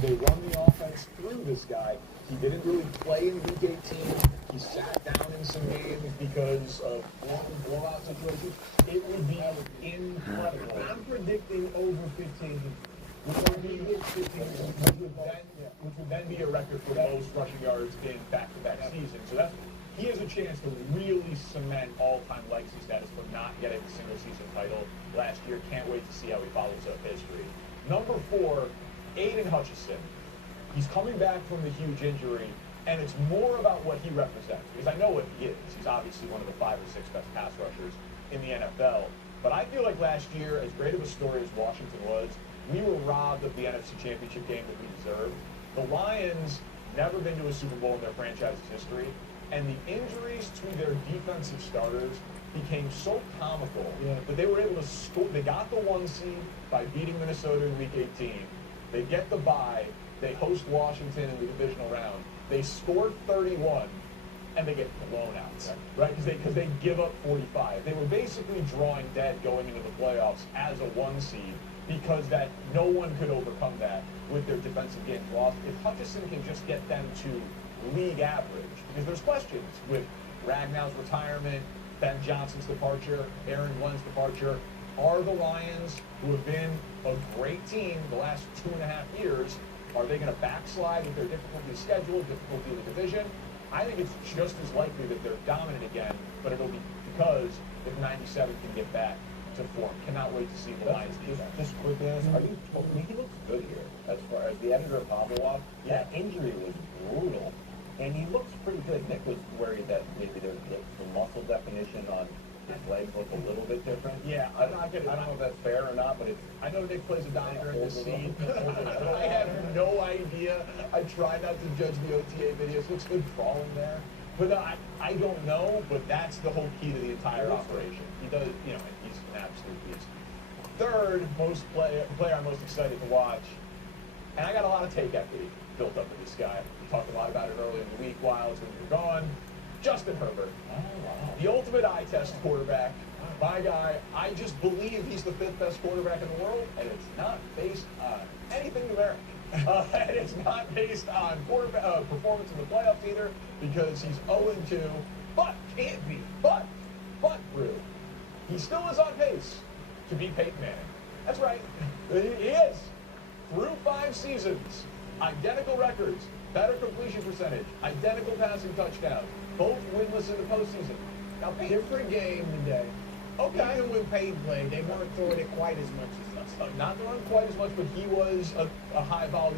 They run the offense through this guy. He didn't really play in Week 18. He sat down in some games because of blowout situations. It would be incredible. I'm predicting over 15. Which would then be a record for most rushing yards in back-to-back seasons. So he has a chance to really cement all-time legacy status for not getting the single-season title last year. Can't wait to see how he follows up history. Number 4, Aiden Hutchinson. He's coming back from the huge injury, and it's more about what he represents, because I know what he is. He's obviously one of the 5 or 6 best pass rushers in the NFL. But I feel like last year, as great of a story as Washington was, we were robbed of the NFC Championship game that we deserved. The Lions never been to a Super Bowl in their franchise's history, and the injuries to their defensive starters became so comical that they were able to score. They got the 1 seed by beating Minnesota in Week 18. They get the bye. They host Washington in the divisional round. They scored 31, and they get blown out, right? Because they give up 45. They were basically drawing dead going into the playoffs as a 1 seed because that no one could overcome that with their defensive games lost. If Hutchinson can just get them to league average, because there's questions with Ragnow's retirement, Ben Johnson's departure, Aaron Glenn's departure. Are the Lions, who have been a great team the last 2.5 years, are they going to backslide with their difficulty of schedule, difficulty of the division? I think it's just as likely that they're dominant again, but it'll be because if 97 can get back to form. Cannot wait to see the Lions defense. Just quickly, are you? He looks good here. As far as the editor of Hobblewalk, that injury was brutal, and he looks pretty good. Nick was worried that maybe the muscle definition on his legs look a little bit different. Yeah, I don't know if that's fair or not, but I know Nick plays a doctor in this scene. I have no idea. I try not to judge the OTA videos. Looks good crawling there. But I don't know, but that's the whole key to the entire operation. He does, he's an absolute beast. Third player I'm most excited to watch, and I got a lot of take equity built up with this guy. We talked a lot about it earlier in the week while when you were gone. Justin Herbert. Oh, wow. The ultimate eye test quarterback. My guy, I just believe he's the 5th best quarterback in the world, and it's not based on anything numeric. And it's not based on performance in the playoffs either, because he's 0-2, but can't be. But, Brew, he still is on pace to beat Peyton Manning. That's right. He is. Through 5 seasons, identical records, better completion percentage, identical passing touchdowns, both winless in the postseason. Now, different game today. Okay. Even when Peyton played, they weren't throwing it quite as much as us. Not throwing quite as much, but he was a high volume